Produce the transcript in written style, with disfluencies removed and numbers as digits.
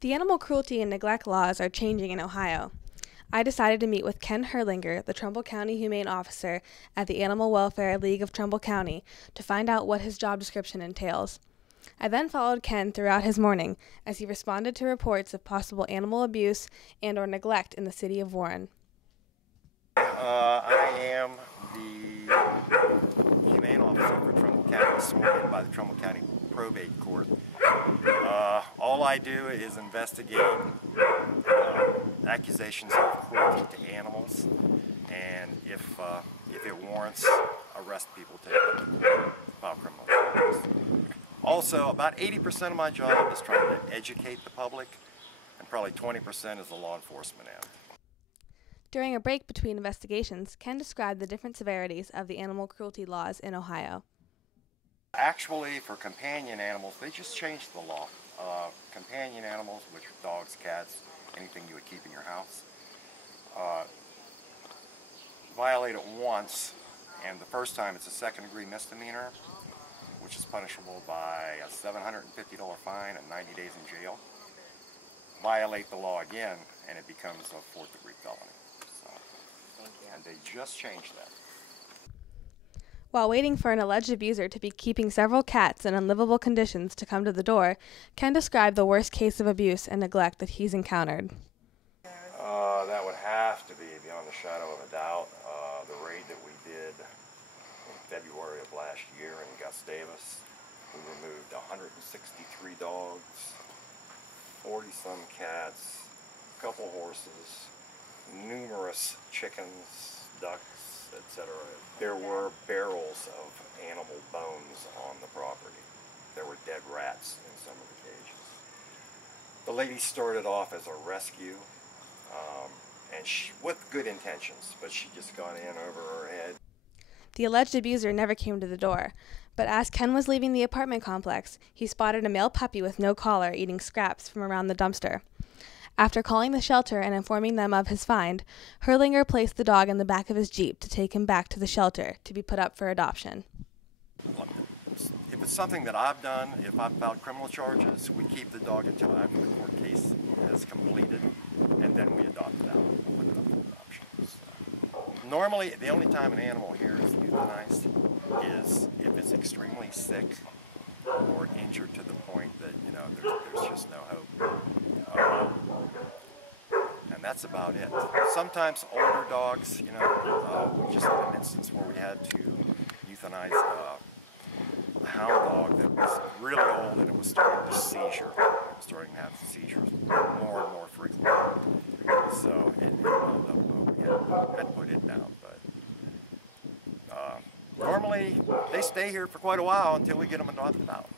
The animal cruelty and neglect laws are changing in Ohio. I decided to meet with Ken Herlinger, the Trumbull County Humane Officer at the Animal Welfare League of Trumbull County, to find out what his job description entails. I then followed Ken throughout his morning as he responded to reports of possible animal abuse and or neglect in the city of Warren. I am the humane officer for Trumbull County, sworn in by the Trumbull County Probate Court. All I do is investigate accusations of cruelty to animals, and if it warrants, arrest people, take them to court, file criminal charges. Also, about 80% of my job is trying to educate the public, and probably 20% is the law enforcement end. During a break between investigations, Ken described the different severities of the animal cruelty laws in Ohio. Actually, for companion animals, they just changed the law. Companion animals, which are dogs, cats, anything you would keep in your house, violate it once, and the first time it's a second-degree misdemeanor, which is punishable by a $750 fine and 90 days in jail. Violate the law again, and it becomes a fourth-degree felony. And they just changed that. While waiting for an alleged abuser to be keeping several cats in unlivable conditions to come to the door, Ken described the worst case of abuse and neglect that he's encountered. That would have to be, beyond the shadow of a doubt, the raid that we did in February of last year in Gustavus. We removed 163 dogs, 40-some cats, a couple horses, numerous chickens, ducks, etc. There were barrels of animal bones on the property. There were dead rats in some of the cages. The lady started off as a rescue, and with good intentions, but she just got in over her head. The alleged abuser never came to the door, but as Ken was leaving the apartment complex, he spotted a male puppy with no collar eating scraps from around the dumpster. After calling the shelter and informing them of his find, Herlinger placed the dog in the back of his Jeep to take him back to the shelter to be put up for adoption. If it's something that I've done, if I've filed criminal charges, we keep the dog until after the court case is completed, and then we adopt it out and put it up for adoption. So, normally, the only time an animal here is euthanized is if it's extremely sick or injured to the point that, there's just no hope. And that's about it. Sometimes older dogs, we just had an instance where we had to euthanize a hound dog that was really old and it was starting to seizure. It was starting to have seizures more and more frequently. So it wound up, we had to put it down. But normally they stay here for quite a while until we get them adopted out.